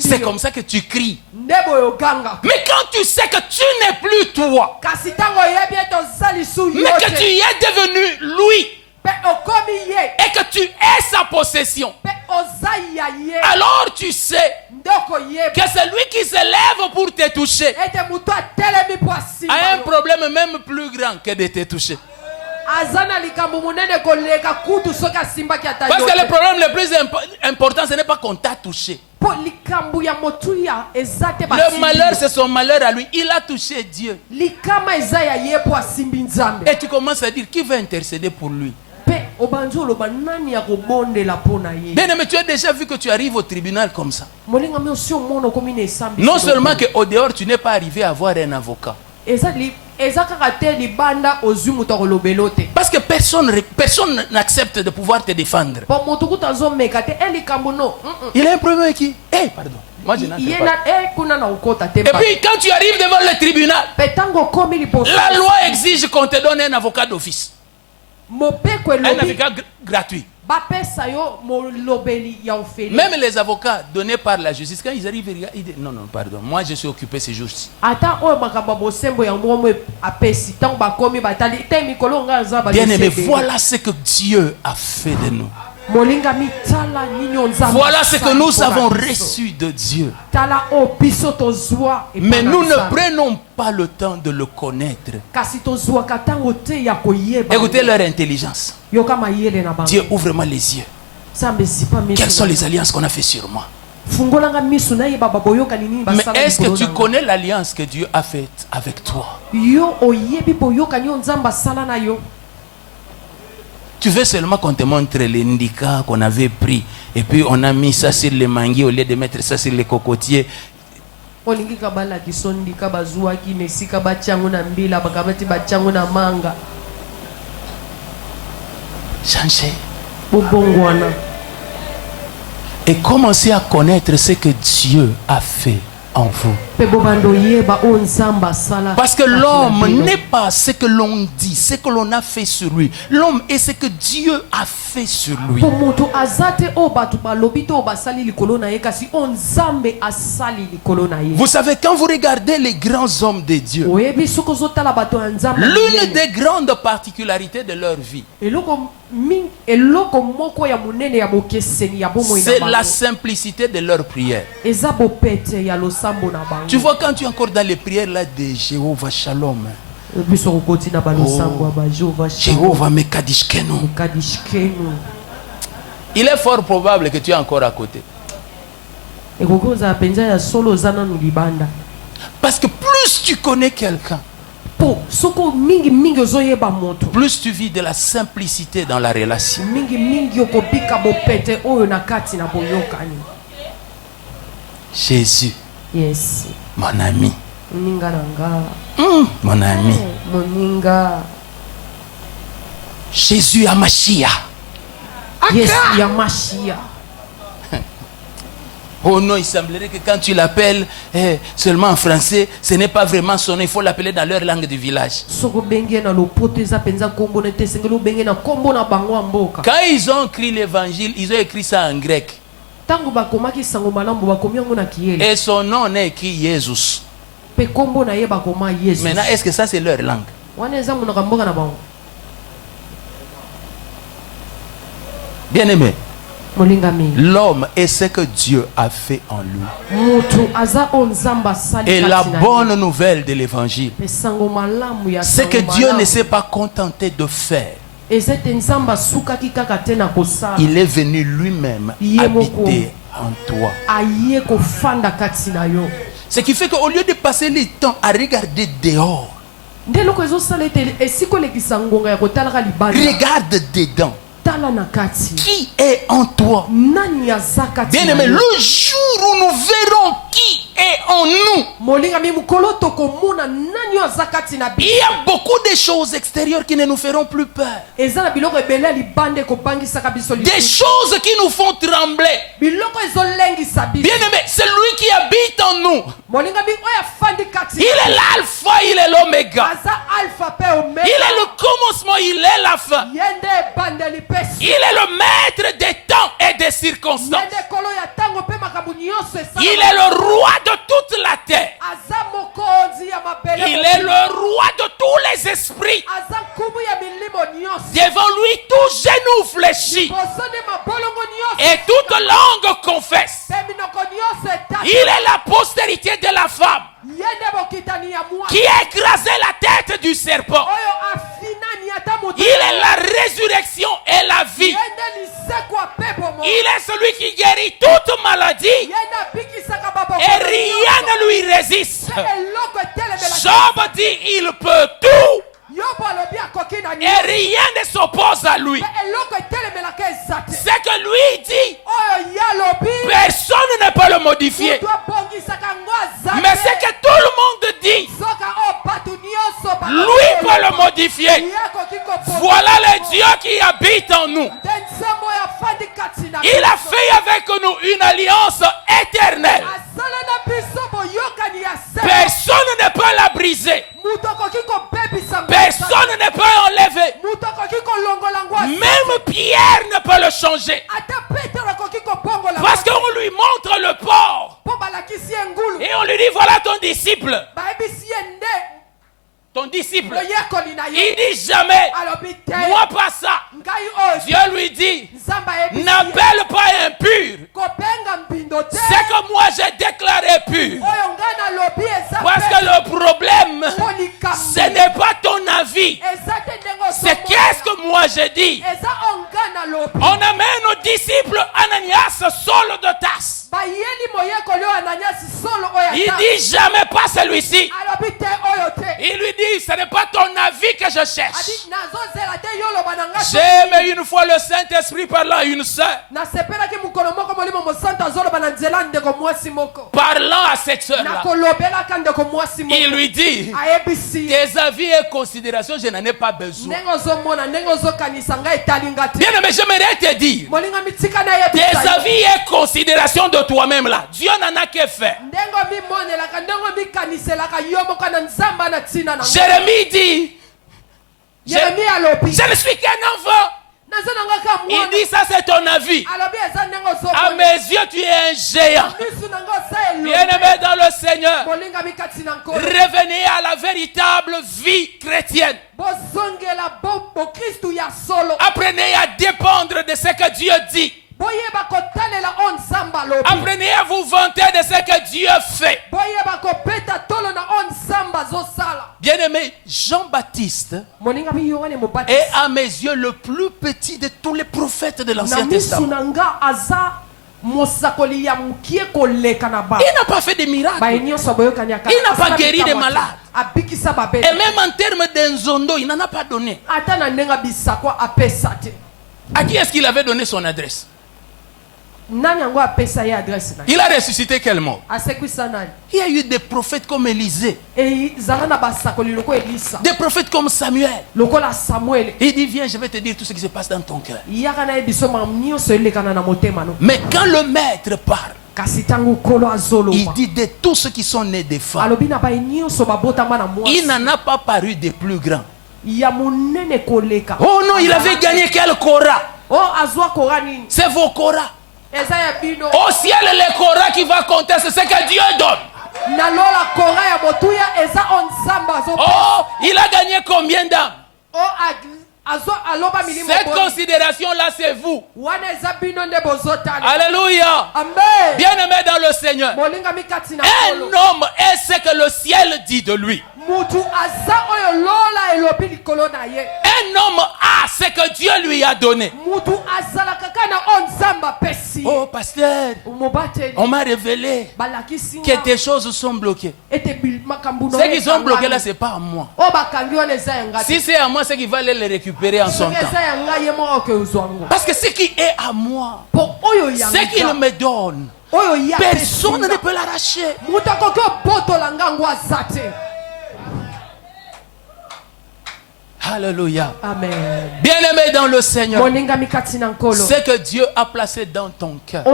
c'est comme ça que tu cries. Mais quand tu sais que tu n'es plus toi, mais que tu es devenu lui, et que tu es sa possession, alors tu sais que celui qui se lève pour te toucher a un problème même plus grand que de te toucher. Parce que le problème le plus important, ce n'est pas qu'on t'a touché. Le malheur, c'est son malheur à lui. Il a touché Dieu. Et tu commences à dire: qui va intercéder pour lui? Bien aimé, tu as déjà vu que tu arrives au tribunal comme ça. Non seulement qu'au dehors, tu n'es pas arrivé à avoir un avocat. Parce que personne n'accepte de pouvoir te défendre. Il a un problème avec qui? Pardon. Moi, je n'entends pas. Et puis, quand tu arrives devant le tribunal, la loi exige qu'on te donne un avocat d'office. Un avocat gratuit. Même les avocats donnés par la justice, quand ils arrivent, ils disent non, pardon, moi je suis occupé ces jours-ci. Bien aimé, voilà ce que Dieu a fait de nous. Voilà ce que nous avons reçu de Dieu. Mais nous ne prenons pas le temps de le connaître. Écoutez leur intelligence. Dieu, ouvre-moi les yeux. Quelles sont les alliances qu'on a fait sur moi? Mais est-ce que tu connais l'alliance que Dieu a faite avec toi? Tu veux seulement qu'on te montre les indicats qu'on avait pris et puis on a mis ça sur les manguiers au lieu de mettre ça sur les cocotiers. Changer. Et commencer à connaître ce que Dieu a fait en vous. Parce que l'homme n'est pas ce que l'on dit, ce que l'on a fait sur lui. L'homme est ce que Dieu a fait sur lui. Vous savez, quand vous regardez les grands hommes de Dieu, l'une des grandes particularités de leur vie, c'est la simplicité de leur prière. Tu vois, quand tu es encore dans les prières là de Jéhovah Shalom, Jéhovah Mekadishkenu, il est fort probable que tu es encore à côté. Parce que plus tu connais quelqu'un, plus tu vis de la simplicité dans la relation. Jésus, mon ami, mon ami, Jésus Amashia. Oh non, il semblerait que quand tu l'appelles seulement en français, ce n'est pas vraiment son nom, il faut l'appeler dans leur langue du village. Quand ils ont écrit l'évangile, ils ont écrit ça en grec. Et son nom est écrit Jésus. Maintenant, est-ce que ça c'est leur langue? Bien aimé, l'homme est ce que Dieu a fait en lui. Et la bonne nouvelle de l'évangile, c'est que Dieu ne s'est pas contenté de faire. Il est venu lui-même habiter en toi. Ce qui fait qu'au lieu de passer le temps à regarder dehors, regarde dedans. Qui est en toi? Bien aimé, le jour où nous verrons qui est en nous, il y a beaucoup de choses extérieures qui ne nous feront plus peur. Des choses qui nous font trembler. Bien aimé, c'est lui qui habite en nous. Il est l'alpha, il est l'oméga. Il est le commencement, il est la fin. Il est le maître des temps et des circonstances. Il est le roi de toute la terre. Il est le roi de tous les esprits. Devant lui, tout genou fléchit et toute langue confesse. Il est la postérité de la femme qui a écrasé la tête du serpent. Il est la résurrection et la vie. Il est celui qui guérit toute maladie et rien ne lui résiste. Job dit il peut tout et rien ne s'oppose à lui. peut le modifier. Voilà le Dieu qui habite en nous. Il a fait avec nous une alliance éternelle. Personne ne peut la briser. Personne ne peut enlever. Même Pierre ne peut le changer. Parce qu'on lui montre le port. Et on lui dit, voilà ton disciple. Ton disciple. Il dit jamais, moi pas ça. Dieu lui dit, n'appelle pas impur ce que moi j'ai déclaré pur. Parce que le problème, ce n'est pas ton avis. C'est qu'est-ce que moi j'ai dit. On amène nos disciples Ananias Saul de Tarse. Il dit jamais pas celui-ci. Il lui dit, ce n'est pas ton avis que je cherche. J'ai aimé une fois le Saint-Esprit parlant à une sœur. Parlant à cette sœur-là. Il lui dit, tes avis et considérations, je n'en ai pas besoin. Bien aimé, j'aimerais te dire, tes avis et considérations de toi-même là, Dieu n'en a que faire. Jérémie dit, je ne suis qu'un enfant. Il dit, ça c'est ton avis. À mes yeux, tu es un géant. Bien-aimé dans le Seigneur, revenez à la véritable vie chrétienne. Apprenez à dépendre de ce que Dieu dit. Apprenez à vous vanter de ce que Dieu fait. Bien-aimé, Jean-Baptiste est à mes yeux le plus petit de tous les prophètes de l'Ancien Testament. Il n'a pas fait de miracles. Il n'a pas guéri des malades. Et même en termes d'enzondo, il n'en a pas donné. À qui est-ce qu'il avait donné son adresse? Il a ressuscité quel mort? Il y a eu des prophètes comme Élisée, des prophètes comme Samuel. Il dit, viens, je vais te dire tout ce qui se passe dans ton cœur. Mais quand le maître parle, il dit de tous ceux qui sont nés des femmes, il n'en a pas paru des plus grands. Oh non, il avait gagné quel Korah? C'est vos Korah. Au ciel, les Korah qui va compter, c'est ce que Dieu donne. Oh, il a gagné combien d'âmes? Cette considération-là, c'est vous. Alléluia. Bien-aimé dans le Seigneur, un homme est ce que le ciel dit de lui. Un homme a ce que Dieu lui a donné. Oh pasteur, on m'a révélé que des choses sont bloquées. Ce qui sont bloqués là, c'est pas à moi. Si c'est à moi, c'est qu'il va aller les récupérer en son temps. Parce que ce qui est à moi, ce qu'il me donne, personne ne peut l'arracher. Alléluia. Amen. Bien-aimé dans le Seigneur, ce que Dieu a placé dans ton cœur.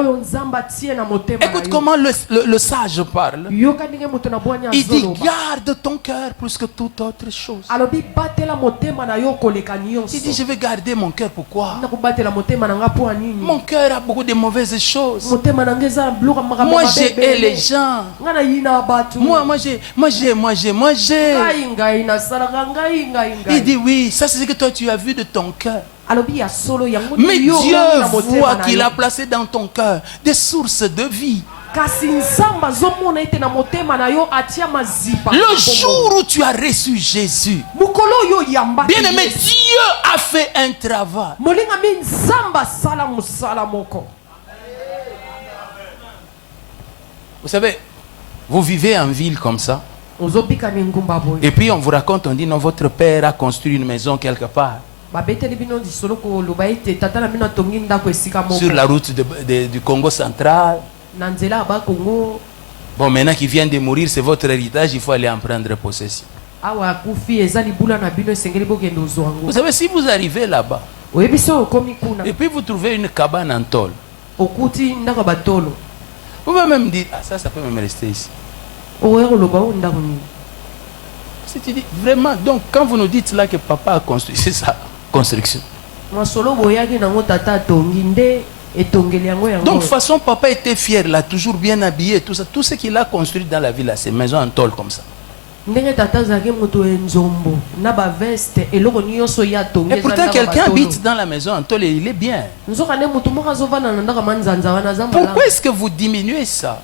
Écoute comment le sage parle. Il dit, garde ton cœur plus que toute autre chose. Il dit, je vais garder mon cœur. Pourquoi? Mon cœur a beaucoup de mauvaises choses. Moi j'ai les gens. Moi j'ai. Il dit, oui, ça c'est ce que toi tu as vu de ton cœur. Mais Dieu voit qu'il a placé dans ton cœur des sources de vie. Le jour où tu as reçu Jésus, bien aimé, Dieu a fait un travail. Vous savez, vous vivez en ville comme ça. Et puis on vous raconte, on dit non, votre père a construit une maison quelque part. Sur la route du Congo central. Bon, maintenant qu'il vient de mourir, c'est votre héritage, il faut aller en prendre possession. Vous savez, si vous arrivez là-bas, et puis vous trouvez une cabane en tôle, vous pouvez même dire, ah, ça peut même rester ici. C'est-à-dire, vraiment, donc quand vous nous dites là que papa a construit, c'est ça, construction. Donc de toute façon, papa était fier, il a toujours bien habillé, tout ça. Tout ce qu'il a construit dans la ville, là, c'est maison en tôle comme ça. Et pourtant, quelqu'un habite dans la maison en tôle et il est bien. Pourquoi est-ce que vous diminuez ça?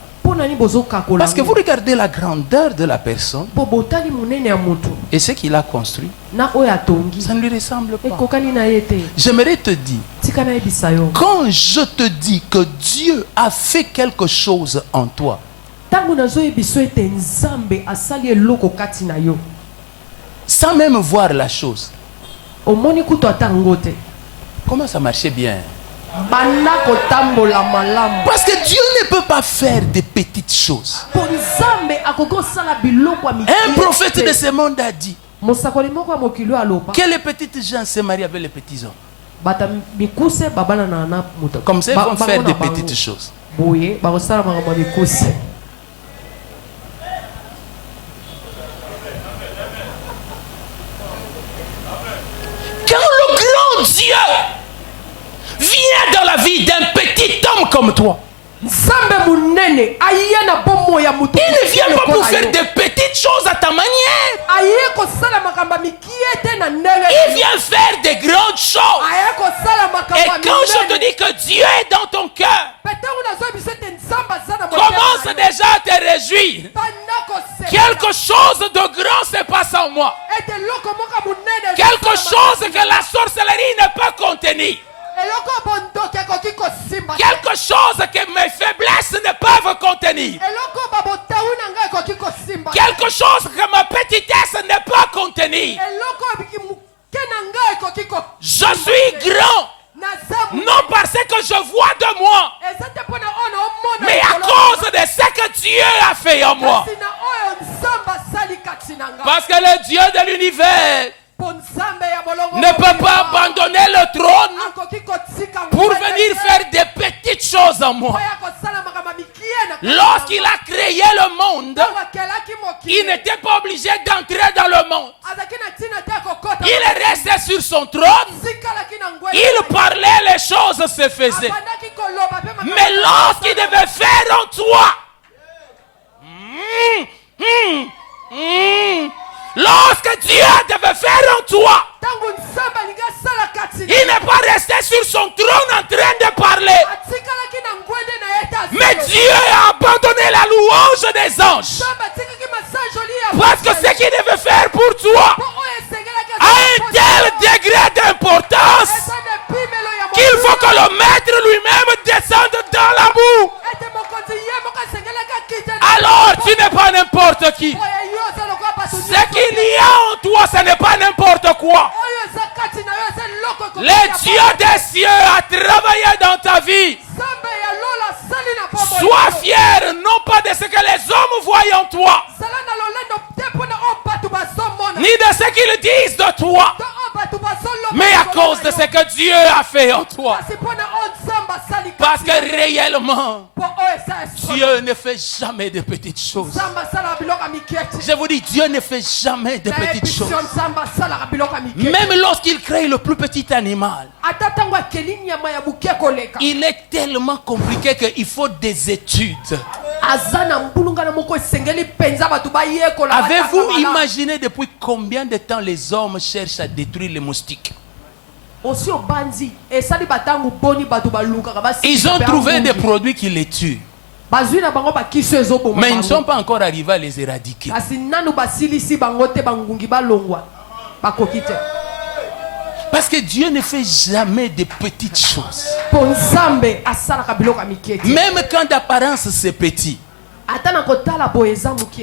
Parce que vous regardez la grandeur de la personne et ce qu'il a construit, ça ne lui ressemble pas. J'aimerais te dire, quand je te dis que Dieu a fait quelque chose en toi, sans même voir la chose, comment ça marchait bien? Parce que Dieu ne peut pas faire des petites choses. Un prophète de ce monde a dit que les petites gens se marient avec les petits hommes. Comme ça, ils vont faire des petites choses. Quand le grand Dieu viens dans la vie d'un petit homme comme toi, il ne vient pas pour faire de petites choses à ta manière. Il vient faire de grandes choses. Et quand je te dis que Dieu est dans ton cœur, commence déjà à te réjouir. Quelque chose de grand se passe en moi. Quelque chose que la sorcellerie ne peut contenir. Quelque chose que mes faiblesses ne peuvent contenir. Quelque chose que ma petitesse ne peut contenir. Je suis grand. Non parce que je vois de moi, mais à cause de ce que Dieu a fait en moi. Parce que le Dieu de l'univers ne peut pas abandonner le trône pour venir faire des petites choses en moi. Lorsqu'il a créé le monde, il n'était pas obligé d'entrer dans le monde. Il restait sur son trône. Il parlait, les choses se faisaient. Mais lorsqu'il devait faire en toi, lorsque Dieu devait faire en toi, il n'est pas resté sur son trône en train de parler. Mais Dieu a abandonné la louange des anges. Parce que ce qu'il devait faire pour toi a un tel degré d'importance qu'il faut que le maître lui-même descende dans la boue. Alors tu n'es pas n'importe qui. Ce qu'il y a en toi, ce n'est pas n'importe quoi. Le Dieu des cieux a travaillé dans ta vie. Sois fier, non pas de ce que les hommes voient en toi, ni de ce qu'ils disent de toi, mais à cause de ce que Dieu a fait en toi. Parce que réellement, Dieu ne fait jamais de petites choses. Je vous dis, Dieu ne fait jamais de petites choses. Même lorsqu'il crée le plus petit animal, il est tellement compliqué qu'il faut des études. Avez-vous imaginé depuis combien de temps les hommes cherchent à détruire les moustiques? Ils ont trouvé des produits qui les tuent, mais ils ne sont pas encore arrivés à les éradiquer. Parce que Dieu ne fait jamais de petites choses. Même quand d'apparence c'est petit,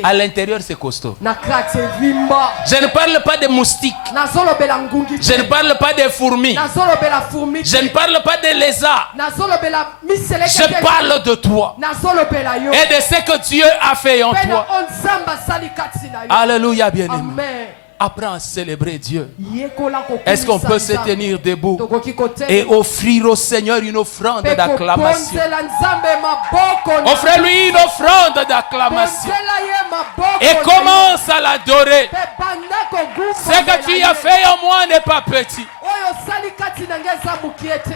À l'intérieur, c'est costaud. Na kati vimba. Je ne parle pas des moustiques. Na zolobela ngungi. Je ne parle pas des fourmis. Na zolobela fourmi. Je ne parle pas des lézards. Na zolobela miseleke. Je parle de toi Na zolobela yo. et de ce que Dieu a fait en Pena toi. onzamba sali kati na yo. Alléluia, bien-aimé. Amen. Apprends à célébrer Dieu. Yekola kokumisa Est-ce qu'on peut se nzambe. tenir debout Tokoki kotela. et offrir au Seigneur une offrande Pe d'acclamation? koponsela nzambe maboko na. Offrez-lui une offrande d'acclamation Ponsela ye maboko et na commence à l'adorer. Pe banda kogumba Ce que tu as fait en moi n'est pas petit. Oyo sali kati na ngeza mukiete.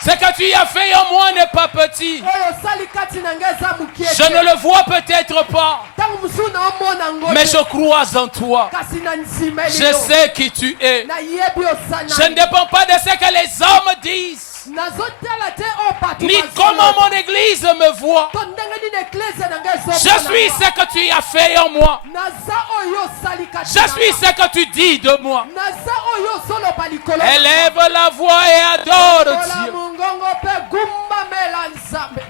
Ce que tu as fait en moi n'est pas petit. Oyo sali kati na ngeza mukiete. Je ne le vois peut-être pas, Tangu musuna omona ngote. mais je crois en toi. Kasi na nzimeli Je yo. sais qui tu es. Na yebi osana. Je ne dépends pas de ce que les hommes disent, Nazotala te o batu ni bazolo. comment mon église me voit. To ndenge nini eklezia na ngai Je ezomona suis nga. ce que tu as fait en moi. Naza oyo osali kati Je na suis nga. ce que tu dis de moi. Naza oyo ozoloba likolo na nga. Élève la voix et adore Kola Dieu. mungongo pe gumbamela nzambe.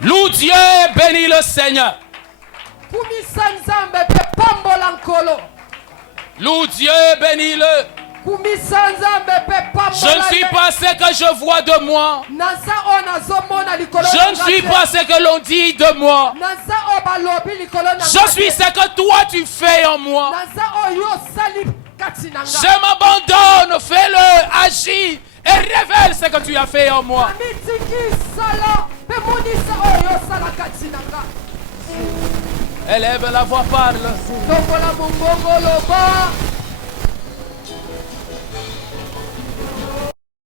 Loue Dieu et bénis le Seigneur. Kumisa nzambe pe pambola nkolo. Loue Dieu et bénis-le. Kumisa nzambe pe pambola. Je ne suis pas ce que je vois de moi. Naza o nazomona likolo na Je ne nga suis te. pas ce que l'on dit de moi. Naza o balobi likolo na nga Je suis te. ce que toi tu fais en moi. Naza oyo osali kati na nga. Je m'abandonne, fais-le, agis et révèle ce que tu as fait en moi. Amitiki sala pe monisa oyo osala kati na nga. Élève la voix, parle. Tombola mongongo loba.